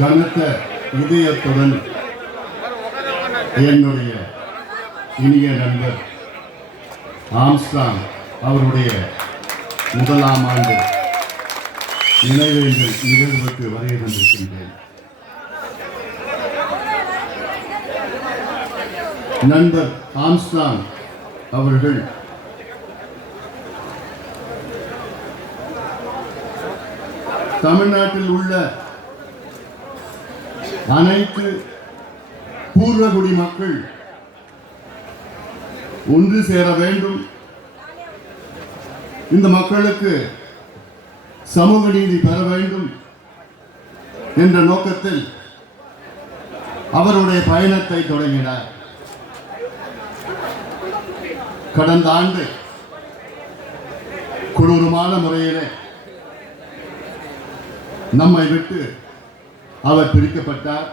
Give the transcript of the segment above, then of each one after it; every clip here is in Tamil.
கனத்த இதயத்துடன் என்னுடைய இனிய நண்பர் ஆம்ஸ்ட்ராங் அவருடைய முதலாம் ஆண்டு நினைவேந்தல் நிகழ்வுக்கு வருகை தந்திருக்கின்றேன். நண்பர் ஆம்ஸ்ட்ராங் அவர்கள் தமிழ்நாட்டில் உள்ள அனைத்து பூர்வகுடி மக்கள் ஒன்று சேர வேண்டும், இந்த மக்களுக்கு சமூக நீதி பெற வேண்டும் என்ற நோக்கத்தில் அவருடைய பயணத்தை தொடங்கினார். கடந்த ஆண்டு கொடூரமான முறையிலே நம்மை விட்டு அவர் பிரிக்கப்பட்டார்.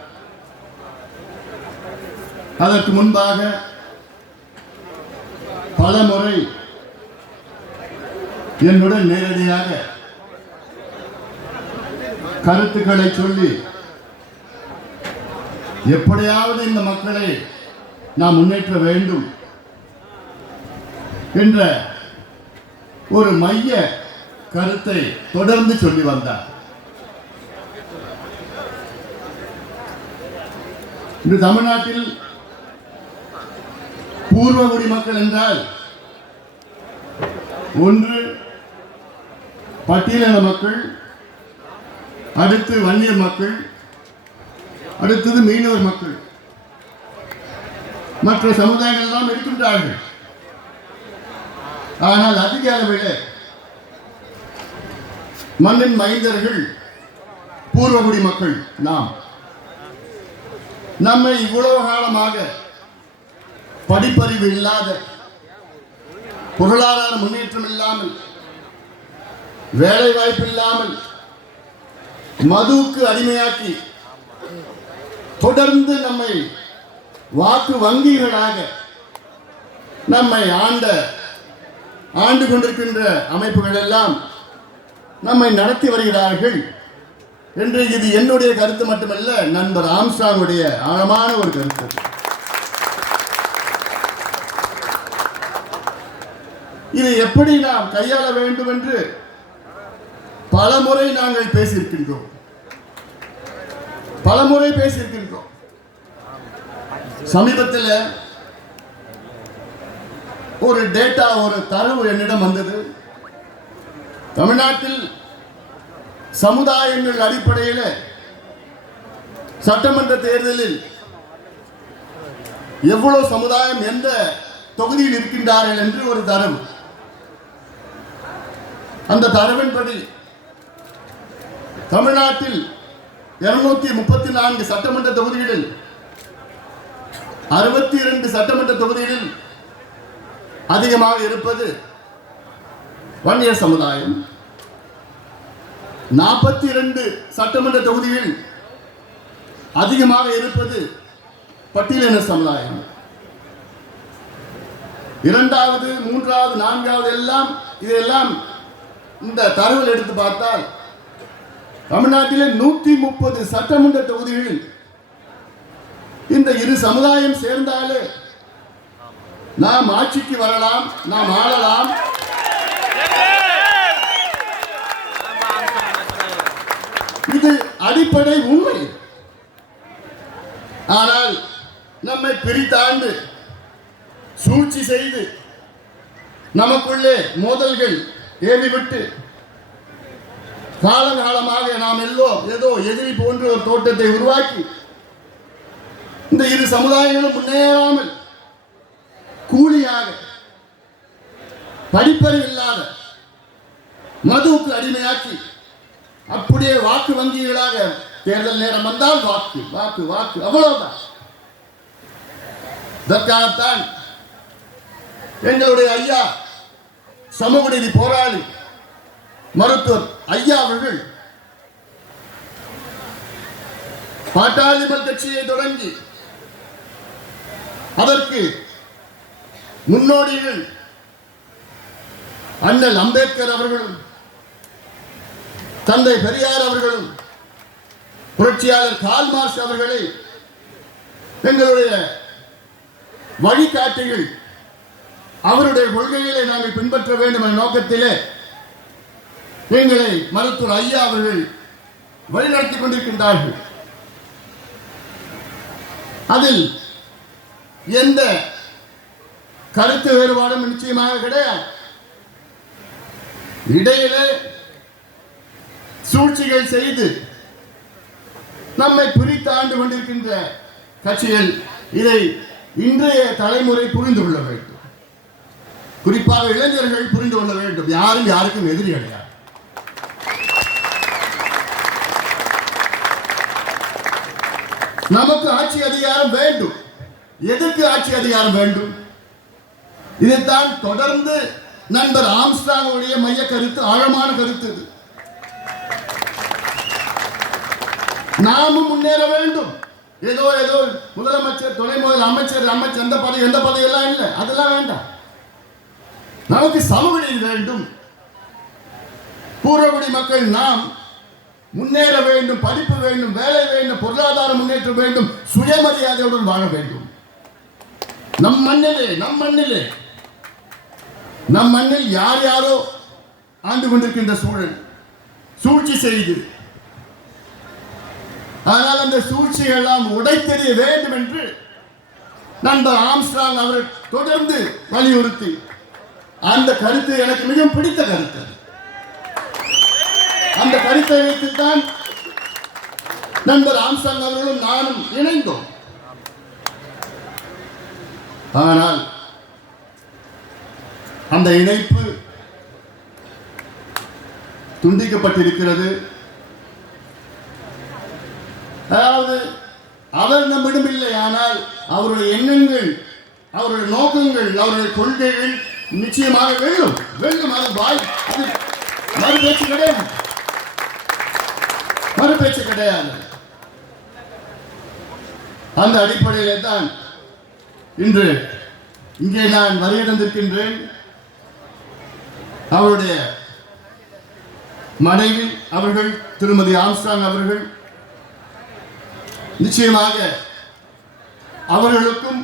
அதற்கு முன்பாக பல முறை என்னுடன் நேரடியாக கருத்துக்களை சொல்லி எப்படியாவது இந்த மக்களை நாம் முன்னேற்ற வேண்டும் என்ற ஒரு மைய கருத்தை தொடர்ந்து சொல்லி வந்தார். இன்று தமிழ்நாட்டில் பூர்வகுடி மக்கள் என்றால் ஒன்று பட்டியலின மக்கள், அடுத்து வன்னியர் மக்கள், அடுத்தது மீனவர் மக்கள், மற்ற சமுதாயங்கள் எல்லாம் இருக்கின்றார்கள். ஆனால் அதிக அளவில் மண்ணின் மைந்தர்கள் பூர்வகுடி மக்கள். நம்மை இவ்வளவு காலமாக படிப்பறிவு இல்லாத, பொருளாதார முன்னேற்றம் இல்லாமல், வேலை வாய்ப்பு இல்லாமல், மதுவுக்கு அடிமையாக்கி தொடர்ந்து நம்மை வாக்கு வங்கிகளாக நம்மை ஆண்டு கொண்டிருக்கின்ற அமைப்புகள் எல்லாம் நம்மை நடத்தி வருகிறார்கள் என்று இது என்னுடைய கருத்து மட்டுமல்ல, நண்பர் ஆம்ஸ்ட்ராங்குடைய ஆழமான ஒரு கருத்து. இதை எப்படி நாம் கையாள வேண்டும் என்று பல முறை நாங்கள் பேசியிருக்கின்றோம். சமீபத்தில் ஒரு டேட்டா, ஒரு தரவு என்னிடம் வந்தது. தமிழ்நாட்டில் சமுதாயங்கள் அடிப்படையில் சட்டமன்ற தேர்தலில் எவ்வளவு சமுதாயம் எந்த தொகுதியில் இருக்கின்றார்கள் என்று ஒரு தரவு. அந்த தரவின்படி தமிழ்நாட்டில் 234 சட்டமன்ற தொகுதிகளில் 62 சட்டமன்ற தொகுதிகளில் அதிகமாக இருப்பது வன்னியர் சமுதாயம். 42 சட்டமன்ற தொகுதிகள் அதிகமாக இருப்பது பட்டியலின சமுதாயம். இரண்டாவது, மூன்றாவது, நான்காவது இதெல்லாம் இந்த தரவில் எடுத்து பார்த்தால் தமிழ்நாட்டிலே 130 சட்டமன்ற தொகுதிகளில் இந்த இரு சமுதாயம் சேர்ந்தாலே நாம் ஆட்சிக்கு வரலாம், நாம் ஆளலாம். இது அடிப்படை உண்மை. ஆனால் நம்மை பிரித்தாண்டு சூழ்ச்சி செய்து நமக்குள்ளே மோதல்கள் ஏறிவிட்டு காலகாலமாக நாம் ஏதோ எதிரி போன்ற ஒரு தோட்டத்தை உருவாக்கி இந்த இரு சமுதாயங்களும் முன்னேறாமல் கூலியாக, படிப்பறிவு இல்லாத, மதுவுக்கு அடிமையாக்கி அப்படியே வாக்கு வங்கிகளாக தேர்தல் நேரம் வந்தால் வாக்கு வாக்கு வாக்கு அவ்வளவுதான். இதற்காகத்தான் எங்களுடைய ஐயா, சமூக நீதி போராளி மருத்துவர் ஐயா அவர்கள் பாட்டாளி மக்கள் கட்சியை தொடங்கி அதற்கு முன்னோடிகள் அண்ணல் அம்பேத்கர் அவர்களும் தந்தை பெரியார் அவர்களும் புரட்சியாளர் கார்ல் மார்க்ஸ் அவர்களை எங்களுடைய வழிகாட்டிகள், அவருடைய கொள்கைகளை நாங்கள் பின்பற்ற வேண்டும் என்ற நோக்கத்திலே எங்களை மருத்துவர் ஐயா அவர்கள் வழிநடத்திக் கொண்டிருக்கின்றார்கள். அதில் எந்த கருத்து வேறுபாடும் நிச்சயமாக கிடையாது. இடையிலே சூழ்ச்சிகள் செய்து நம்மை பிரித்து ஆண்டு கொண்டிருக்கின்ற கட்சிகள் இதை இன்றைய தலைமுறை புரிந்து கொள்ள வேண்டும். குறிப்பாக இளைஞர்கள் புரிந்து கொள்ள வேண்டும். யாரும் யாருக்கும் எதிரி கிடையாது. நமக்கு ஆட்சி அதிகாரம் வேண்டும். எதற்கு ஆட்சி அதிகாரம் வேண்டும்? இதைத்தான் தொடர்ந்து நண்பர் ஆம்ஸ்ட்ராங்குடைய மைய கருத்து, ஆழமான கருத்து. நாமும் முன்னேற வேண்டும். ஏதோ ஏதோ முதலமைச்சர், துணை முதலமைச்சர், அமைச்சர் எந்த பதவி எல்லாம் இல்லை, அதெல்லாம் வேண்டாம். நமக்கு சமூக நீதி வேண்டும். பூர்வகுடி மக்கள் நாம் முன்னேற வேண்டும், படிப்பு வேண்டும், வேலை வேண்டும், பொருளாதார முன்னேற்றம் வேண்டும், சுயமரியாதையுடன் வாழ வேண்டும். நம் மண்ணில் யார் யாரோ ஆண்டு கொண்டிருக்கின்ற சூழல், சூழ்ச்சி செய்து, ஆனால் அந்த சூழ்ச்சிகள் எல்லாம் உடைத்தெறிய வேண்டும் என்று நண்பர் ஆம்ஸ்ட்ராங் அவர் தொடர்ந்து வலியுறுத்தி, அந்த கருத்து எனக்கு மிகவும் பிடித்த கருத்து. அந்த கருத்தை வைத்துத்தான் நண்பர் ஆம்ஸ்ட்ராங் அவர்களும் நானும் இணைந்தோம். ஆனால் அந்த இணைப்பு துண்டிக்கப்பட்டிருக்கிறது. அதாவது அவர் நம்மிடம் இல்லை, ஆனால் அவருடைய எண்ணங்கள், அவருடைய நோக்கங்கள், அவருடைய கொள்கைகள் நிச்சயமாக வெல்லும். அது மறுபேச்சு கிடையாது. அந்த அடிப்படையிலே தான் இன்று இங்கே நான் வருகின்றிருக்கின்றேன். அவருடைய மனைவி அவர்கள், திருமதி ஆம்ஸ்ட்ராங் அவர்கள், நிச்சயமாக அவர்களுக்கும்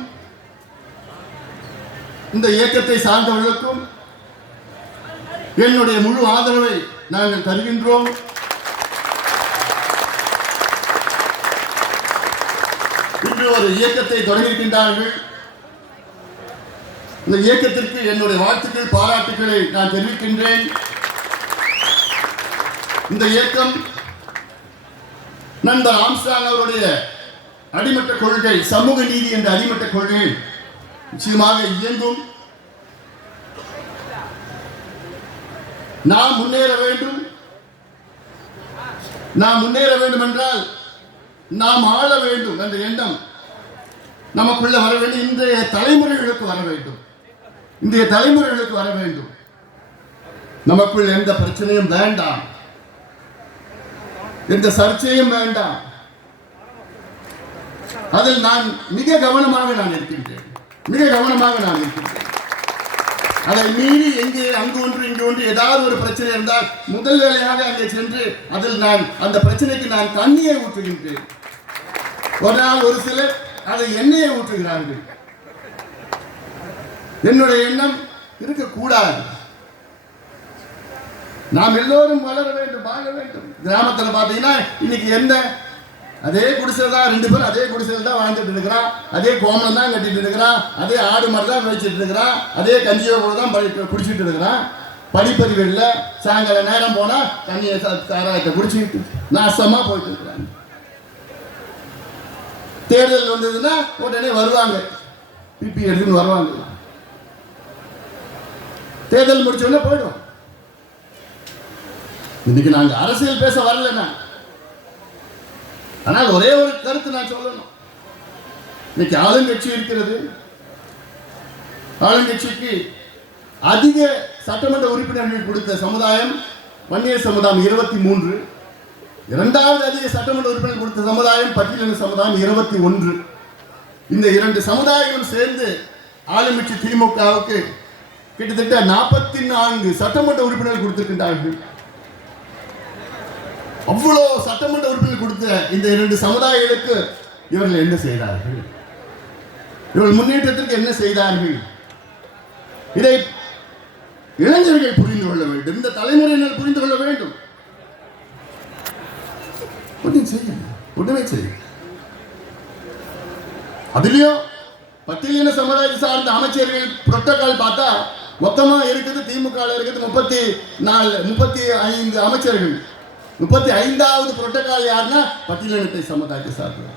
இந்த இயக்கத்தை சார்ந்தவர்களுக்கும் என்னுடைய முழு ஆதரவை நாங்கள் தருகின்றோம். இன்று ஒரு இயக்கத்தை தொடங்கியிருக்கின்றார்கள். இந்த இயக்கத்திற்கு என்னுடைய வாழ்த்துக்கள், பாராட்டுக்களை நான் தெரிவிக்கின்றேன். இந்த இயக்கம் நண்பர் ஆம்ஸ்ட்ராங் அவருடைய அடிமட்ட கொள்கை, சமூக நீதி என்ற அடிமட்ட கொள்கை நிச்சயமாக இயங்கும். நாம் முன்னேற வேண்டும். நாம் முன்னேற வேண்டும் என்றால் நாம் ஆள வேண்டும் என்ற எண்ணம் நமக்குள்ள வர வேண்டும். இன்றைய தலைமுறைகளுக்கு வர வேண்டும். நமக்குள் எந்த பிரச்சனையும் வேண்டாம், எந்த சர்ச்சையும் வேண்டாம். அதில் நான் மிக கவனமாக இருக்கின்றேன். அதை மீறி எங்கே அங்கு ஒன்று இங்கு ஒன்று ஏதாவது ஒரு பிரச்சனை இருந்தால் முதல் வேலையாக அங்கே சென்று அதில் நான் அந்த பிரச்சனைக்கு நான் தண்ணியை ஊற்றுகின்றேன். ஒரு நாள் ஒரு சிலர் அதை எண்ணெயை ஊற்றுகிறார்கள். என்னுடைய எண்ணம் இருக்கக்கூடாது. நாம் எல்லோரும் வளர வேண்டும், வாழ வேண்டும். கிராமத்தில் பார்த்தீங்கன்னா இன்னைக்கு என்ன, அதே குடிசையில் தான் 2 பேரும் அதே குடிசையில் தான் வாழ்ந்துட்டு இருக்கிறான், அதே கோமணம் தான் கட்டிட்டு இருக்கிறான், அதே ஆடு மாடு தான் வச்சுட்டு இருக்கிறான், அதே கஞ்சியோ கூட தான் குடிச்சிட்டு இருக்கிறான். படிப்பறிவு இல்லை. சாயங்கால நேரம் போனால் தண்ணியை சாராயத்தை குடிச்சிட்டு நாசமாக போயிட்டு இருக்கிறாங்க. தேர்தல் வந்ததுன்னா உடனே வருவாங்க, பிபி எடுத்துன்னு வருவாங்க. தேர்தல் முடிச்ச உடனே போயிடும். இன்னைக்கு நாங்கள் அரசியல் பேச வரல. ஆனால் ஒரே ஒரு கருத்து நான் சொல்லணும். இன்னைக்கு ஆளுங்கட்சி இருக்கிறது. ஆளுங்கட்சிக்கு அதிக சட்டமன்ற உறுப்பினர்கள் கொடுத்த சமுதாயம் வன்னியர் சமுதாயம் 23. இரண்டாவது அதிக சட்டமன்ற உறுப்பினர் கொடுத்த சமுதாயம் பட்டியலின சமுதாயம் 21. இந்த 2 சமுதாயங்களும் சேர்ந்து ஆளுங்கட்சி திமுகவுக்கு கிட்டத்தட்ட 44 சட்டமன்ற உறுப்பினர்கள் கொடுத்திருக்கின்றார்கள். அவ்வளோ சட்டமன்ற உறுப்பினர் கொடுத்த இந்த 2 சமுதாயங்களுக்கு இவர்கள் என்ன செய்தார்கள்? இவர்கள் முன்னேற்றத்திற்கு என்ன செய்தார்கள்? இதை இளைஞர்கள் புரிந்து கொள்ள வேண்டும். இந்த தலைமுறையினர் புரிந்து கொள்ள வேண்டும். உடனே செய்யும். அதுலயும் பட்டியலின சமுதாயத்தை சார்ந்த அமைச்சர்கள் புரோட்டோகால் பார்த்தா மொத்தமா இருக்குது. திமுக இருக்குது 35 அமைச்சர்கள். 35வது புரோட்டோகால் யாருன்னா பட்டியலினத்தை சமுதாயத்தை சார்ந்தது.